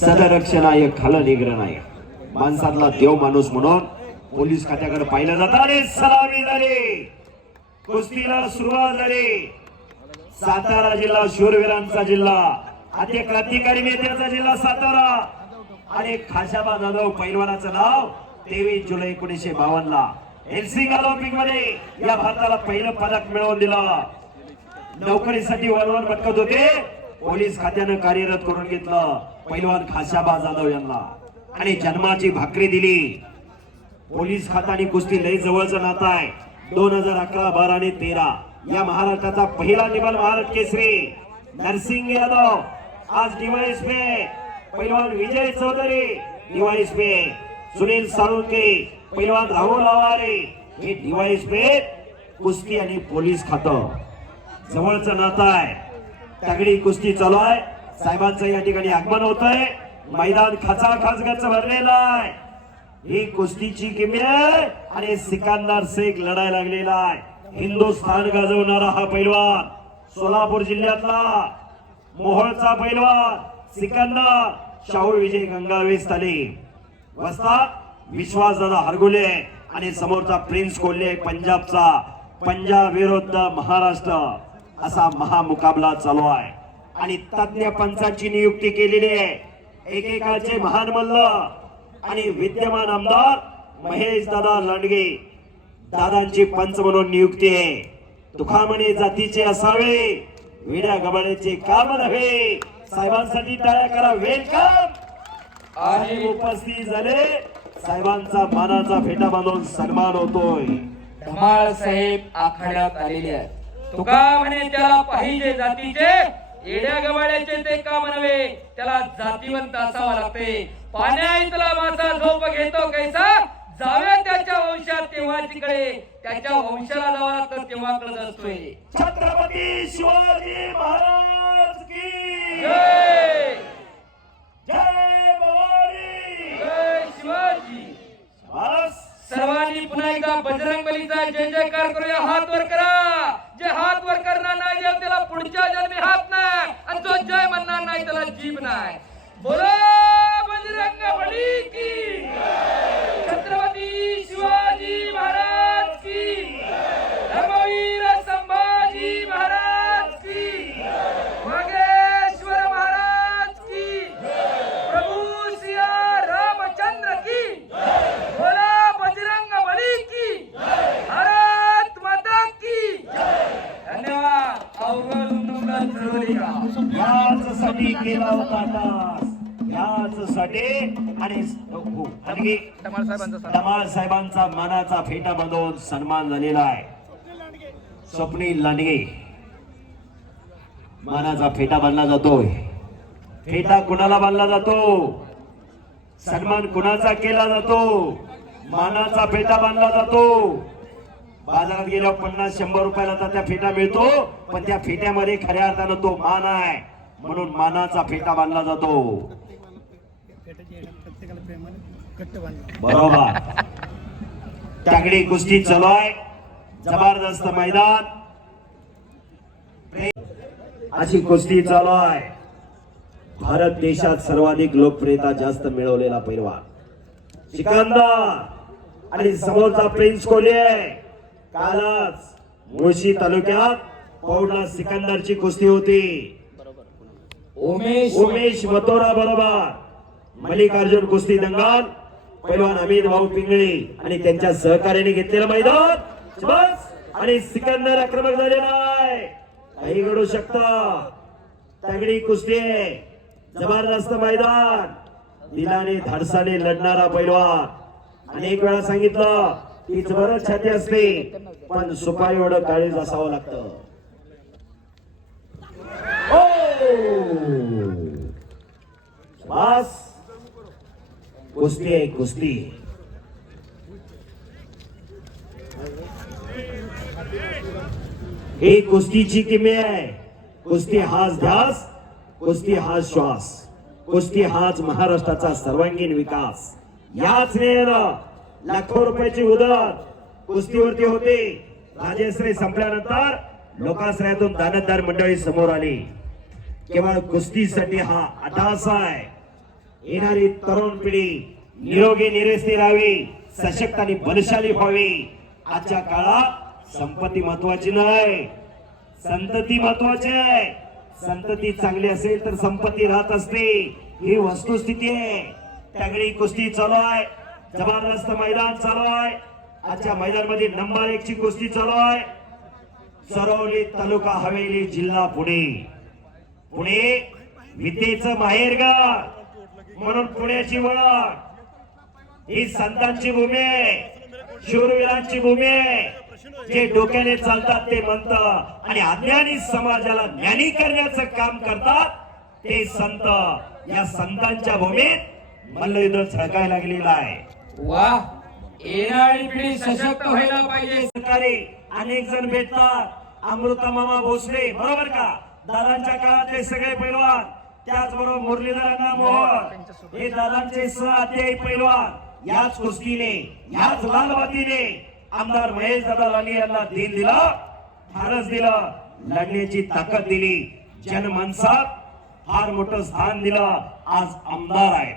सदरक्षण आहे खाल निग्रह नाही माणसातला देव माणूस म्हणून पोलीस खात्याकडे पाहिलं जात आणि सलामी झाली. कुस्तीला सुरुवात झाली. सातारा जिल्हा शूरवीरांचा जिल्हा अति क्रांतिकारी नेत्याचा जिल्हा सातारा. आणि खाशाबा जाधव पैलवानाचं नाव तेवीस जुलै एकोणीसशे बावन्न ला एल्सिंग ऑलिम्पिकमध्ये या भारताला पहिलं पदक मिळवून दिलं. नोकरीसाठी वळवण भटकत होते. पोलीस खात्यानं कार्यरत करून घेतलं. पैलवान खाशाबा जाधव यांना. आणि जन्माची भाकरी दिली. पोलीस खाता आणि कुस्ती लय जवळचं नातं आहे. दोन हजार अकरा बारा आणि तेरा. या महाराष्ट्राचा पहिला निबल महाराष्ट्र केसरी. नरसिंग यादव. आज डिवाईस पे पैलवान विजय चौधरी. डिवाईस पे सुनील साळुंके. पैलवान राहुल आवारे हे डिवाईस पे कुस्ती आणि पोलीस खातं. जवळचं नातं आहे. तगडी कुस्ती चालू आहे. साहेबांचं या ठिकाणी आगमन होत आहे मैदान खचा खचगच भरलेलं आहे. ही कुस्तीची किमी आणि सिकांदार शेख लढाय लागलेला आहे. हिंदुस्थान गाजवणारा हा पैलवान सोलापूर जिल्ह्यातला मोहोळचा पैलवान सिकंदर शाहू विजय गंगावे स्थाने वस्तात विश्वासदादा हरगुले आणि समोरचा प्रिन्स कोल्हे पंजाबचा पंजाब विरुद्ध महाराष्ट्र. असा महामुकाबला चालू आहे. आणि तज्ञ पंचांची नियुक्ती केलेली आहे. एकेकाचे महान मल्ल आणि विद्यमान आमदार महेश दादा लांडगे. दादांची पंच म्हणून नियुक्ती आहे. तुखामणे जातीचे असावे विड्या गबाळ्याचे काम नव्हे. साहेबांसाठी टाळ्या करा वेलकम आणि उपस्थित झाले साहेबांचा मानाचा फेटा बांधून सन्मान होतोय. धमाळ साहेब आखाड्यात आलेले आहेत. तुका म्हणे त्याला पाहिजे जातीचे येड्या गवाड्याचे ते काम नव्हे त्याला जातीवंत असावा लागते. पाण्या इथला मासा झोप घेतो कैसा? जाव्या त्याच्या वंशात तेव्हा तिकडे. त्याच्या वंशाला जावं लागतं तेव्हा कळत असतोय. छत्रपती शिवाजी महाराज की जय! जय भवानी! जय शिवाजी! सर्वांनी पुन्हा एकदा बजरंग बलीचा जय जयकार करूया. हात वर करा. हातवर करणार नाही देव त्याला पुढच्या जन्मी हात नाही. आणि तो जय म्हणणार नाही त्याला जीभ नाही. बोलो बजरंग बली की. धमाल साहेबांचा मानाचा फेटा बांधून सन्मान झालेला आहे. स्वप्नील लांडगे. मानाचा फेटा बांधला जातोय. फेटा कुणाला बांधला जातो? सन्मान कुणाचा केला जातो? मानाचा फेटा बांधला जातो. बाजारात गेल्यावर पन्नास शंभर रुपयाला तर त्या फेटा मिळतो पण त्या फेट्यामध्ये खऱ्या अर्थानं तो मान आहे. म्हणून मानाचा फेटा बांधला जातो. बरोबर. तागडी कुस्ती चालू आहे जबरदस्त मैदान. अशी कुस्ती चालू आहे भारत देशात सर्वाधिक लोकप्रियता जास्त मिळवलेला पैलवान. सिकंदर. आणि समोरचा प्रिन्स कोहली कालच मुळशी तालुक्यात पौडला सिकंदरची कुस्ती होती. उमेश उमेश मथोरा बरोबर. मल्लिकार्जुन कुस्ती दंगाल. पैलवान अमित भाऊ पिंगळे आणि त्यांच्या सहकार्याने घेतलेलं मैदान. बस. आणि सिकंदर आक्रमक झालेला आहे काही घडू शकत. तगडी कुस्ती जबरदस्त मैदान. दिलाने धाडसाने लढणारा पैलवान अनेक वेळा सांगितलं की जबर छाती असते पण सुपाई एवढं काळीज असावं लागतं. बस. कुस्ती आहे कुस्ती. ही कुस्तीची किमी आहे. कुस्ती हाच ध्यास कुस्ती हाच श्वास. कुस्ती हाच महाराष्ट्राचा सर्वांगीण विकास. याच नेहनं लाखो रुपयाची उदत कुस्तीवरती होते. राजेश्री संपल्यानंतर लोकाश्रयातून दानतदार मंडळी समोर आली. केवळ कुस्तीसाठी हा अटास आहे. येणारी तरुण पिढी निरोगी निरेस्ती राहावी सशक्त आणि बलशाली व्हावी. आजच्या काळात संपत्ती महत्वाची नाही. संतती महत्वाची आहे. संतती चांगली असेल तर संपत्ती राहत असते. ही वस्तुस्थिती आहे. तगडी कुस्ती चालू आहे. जबरदस्त मैदान चालू आहे. आजच्या मैदानामध्ये नंबर एक ची कुस्ती चालू आहे. सरवली तालुका हवेली जिल्हा पुणे. पुणे विद्येचं माहेरगाव म्हणून पुण्याची ओळख ही संतांची भूमी आहे शूरवीरांची भूमी आहे. जे डोक्याने चालतात ते म्हणत आणि अज्ञानी समाजाला ज्ञानी करण्याचं काम करतात ते संत या संतांच्या भूमीत मल्लयुद्ध झळकायला लागलेला आहे. वा येणारी पिढी सशक्त व्हायला पाहिजे. सरकारी अनेक जण भेटतात. अमृता मामा भोसले बरोबर का? दादांच्या काळातले सगळे पैलवान. त्याचबरोबर मुरलीधरांना मोहन हे दादांचे सहअध्यायी पैलवान. याच कुस्तीने याच लालबातीने आमदार महेश दादा लाली यांना दिल दिलं धाडस दिलं. लढण्याची ताकद दिली. जनमानसात फार मोठं स्थान दिलं. आज आमदार आहे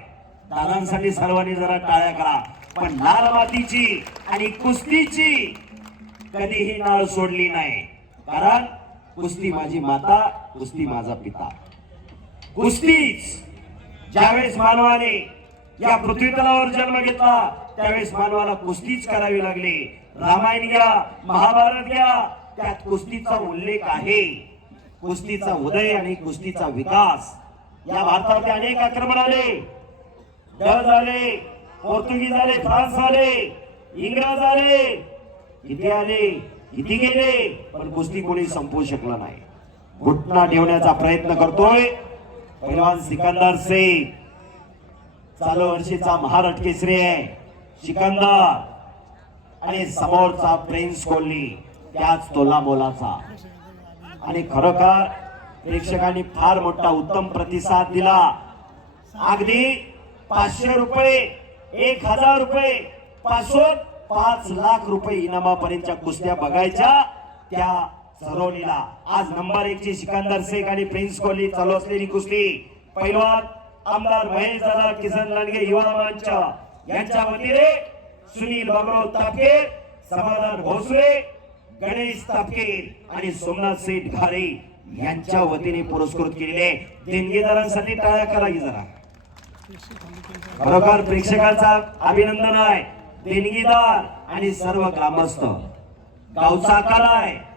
दादांसाठी सर्वांनी जरा टाळ्या करा. पण लाल मातीची आणि कुस्तीची कधीही नाळ सोडली नाही. कारण कुस्ती माझी माता कुस्ती माझा पिता. कुस्तीच. ज्यावेळेस मानवाने या पृथ्वीतलावर जन्म घेतला त्यावेळेस मानवाला कुस्तीच करावी लागली. रामायण घ्या महाभारत घ्या त्यात कुस्तीचा उल्लेख आहे. कुस्तीचा उदय आणि कुस्तीचा विकास. या भारतावरती अनेक आक्रमण आले. डच आले पोर्तुगीज आले फ्रान्स आले इंग्रज आले. किती आले किती गेले पण कुस्ती कोणी संपवू शकलं नाही. घुटना ठेवण्याचा प्रयत्न करतोय. पहिलवान सिकंदर शेख चालू वर्षीचा महाराष्ट्र केसरी आहे। सिकंदर आणि समोरचा प्रिन्स कोहली त्याच तोला मोलाचा आणि खरोखर प्रेक्षकांनी फार मोठा उत्तम प्रतिसाद दिला. अगदी पाचशे रुपये एक हजार रुपये पाचशे पाच लाख रुपये इनामापर्यंतच्या कुस्त्या बघायच्या. त्या सरवलीला आज नंबर एक ची सिकंदर शेख आणि प्रिन्स कोहली चालू असलेली कुस्ती. पैलवान आमदार महेश दादा किसन लांडगे युवा मंच. यांच्या वतीने सुनील बाबराव तापके समाधान भोसले गणेश तापके आणि सोमनाथ सेठ घारे यांच्या वतीने पुरस्कृत केलेले देणगीदारांसाठी टाळ्या करा की जरा. खरोखर प्रेक्षकांचा अभिनंदन आहे. देणगीदार आणि सर्व ग्रामस्थ. गावचा आकार आहे.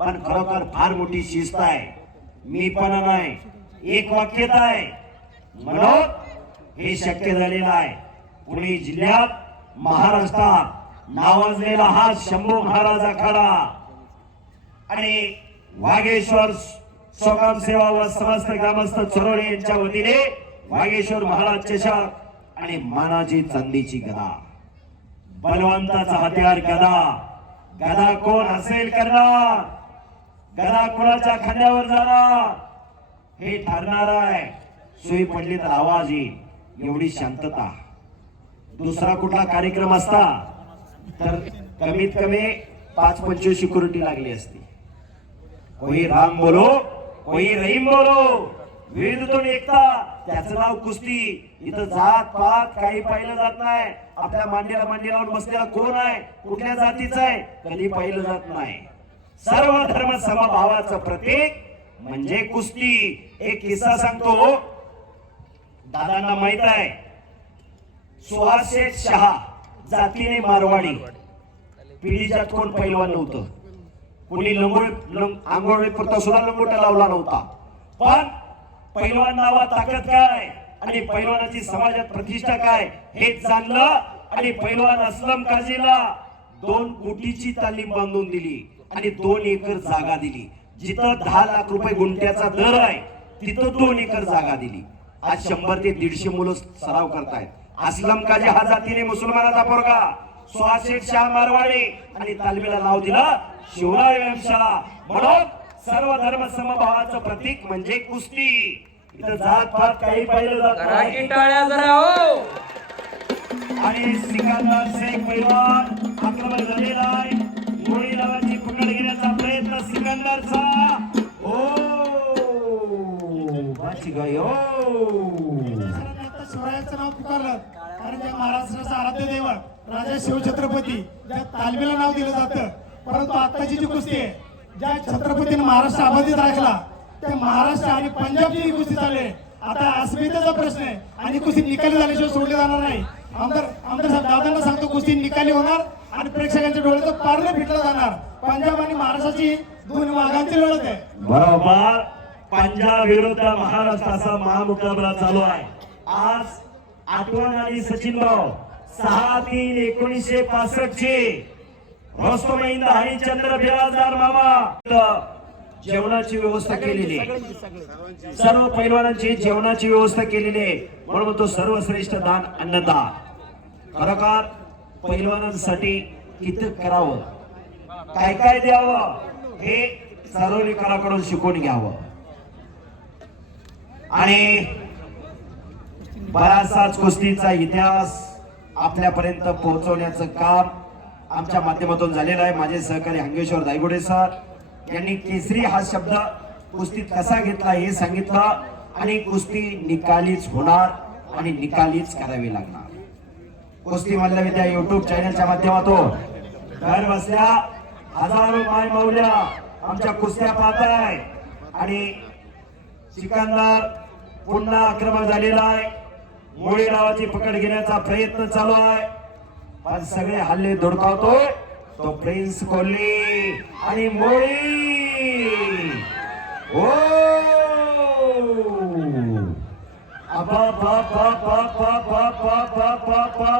पण खरोखर फार मोठी शिस्त आहे. मी पण नाही. एक वाक्यता आहे. म्हणून हे शक्य झालेलं आहे. पुणे जिल्ह्यात महाराष्ट्रात नावाजलेला हा शंभू महाराज आखाडा आणि वाघेश्वर स्वकाम सेवा व समस्त ग्रामस्थ चरोडे यांच्या वतीने वाघेश्वर महाराज चषक आणि मानाची चांदीची गदा. बलवंताचा हत्यार गदा. गदा कोण असेल करणार? गदा कोणाच्या खांद्यावर जाणार हे ठरणार आहे. सुई पडली तर आवाज येईल. एवढी शांतता. दुसरा कुठला कार्यक्रम असता तर कमीत कमी पाच पंचवीस सिक्युरिटी लागली असती. कोई राम बोलो कोई रहीम बोलो. विविधतून एकता त्याचं नाव कुस्ती. इथं जात पात काही पाहिलं जात नाही. आपल्या मांडीला मांडी लावून बसलेला कोण आहे? कुठल्या जातीचा आहे? कधी पाहिलं जात नाही. सर्व धर्म समभावाचं प्रतीक म्हणजे कुस्ती. एक किस्सा सांगतो. दादांना माहीत आहे. सुहास शेठ शहा जातीने मारवाडी. पिढीच्यात कोण पैलवान नव्हतं. कोणी लंगोळ आंघोळ आंघोळी पुरता सुद्धा लंगोटा लावला नव्हता. पण पैलवान नावा ताकद काय? आणि पैलवानाची समाजात प्रतिष्ठा काय? हे जाणलं आणि पैलवान असलम काजीला दोन कोटीची तालीम बांधून दिली. आणि दोन एकर जागा दिली. जिथं दहा लाख रुपये गुंठ्याचा दर आहे तिथं दोन एकर जागा दिली. आज शंभर ते दीडशे मुलं सराव करतायत. असलम काजी हा जातीने मुसलमानाचा पोरगा. सुहाशेठ शाह मारवाडे आणि तालमीला नाव दिलं शिवराय व्यायामशाळा म्हणून सर्व धर्म समभावाचं प्रतीक म्हणजे कुस्ती. इथं जात पात काही पाहिलं जात नाही. हो. आणि सिकंदर शेख पैलवान आक्रमण झालेला आहे. नावाची पकड घेण्याचा प्रयत्न सिकंदरचा. ओ बाची गाय ओ शिवरायाचं नाव पुकारलं. कारण त्या महाराष्ट्राचा आराध्य दैवत राजा शिवछत्रपती ज्या तालमीला नाव दिलं जातं. परंतु आत्ताची जी कुस्ती आहे ज्या छत्रपतीने महाराष्ट्र अबाधित राखला त्या महाराष्ट्र आणि पंजाबची ही कुस्ती चालली आहे. आता अस्मितेचा प्रश्न आहे आणि कुस्ती निकाली झाल्याशिवाय सोडली जाणार नाही. आमदार आमदार साहेब दादांना सांगतो कुस्ती निकाली होणार आणि प्रेक्षकांच्या डोळ्याचं पारलं फिटलं जाणार. पंजाब आणि महाराष्ट्राची दोन वाघांची लढत आहे. बरोबर. पंजाब विरुद्ध महाराष्ट्राचा महामुकाबला चालू आहे. आज आठवण आणि सचिन भाऊ सहा तीन एकोणीसशे पासष्ट ची रोस्तोमहिंद हरिश्चंद्र बिराजदार मामा. जेवणाची व्यवस्था केलेली. आहे सर्व पैलवानांची जेवणाची व्यवस्था केलेली. आहे म्हणून तो सर्वश्रेष्ठ दान अन्नदान. खरोखर पैलवानांसाठी किती करावं? काय काय द्यावं? हे सरोलीकराकडून शिकून घ्यावं. आणि बराचसाच कुस्तीचा इतिहास आपल्यापर्यंत पोहोचवण्याचं काम आमच्या माध्यमातून झालेलं आहे. माझे सहकारी हंगेश्वर दायगुडे सर यांनी केसरी हा शब्द कुस्तीत कसा घेतला हे सांगितलं आणि कुस्ती निकालीच होणार आणि निकालीच करावी लागणार. कुस्ती मधल्या विद्या युट्यूब चॅनलच्या माध्यमातून. घर बसल्या हजारो माय मौल्या आमच्या कुस्त्या पाहताय. आणि सिकंदर पुन्हा आक्रमक झालेला आहे. मोळी नावाची पकड घेण्याचा प्रयत्न चालू आहे. पण सगळे हल्ले धुडकावतोय. तो प्रिन्स कोहली आणि मोळी ओ हो!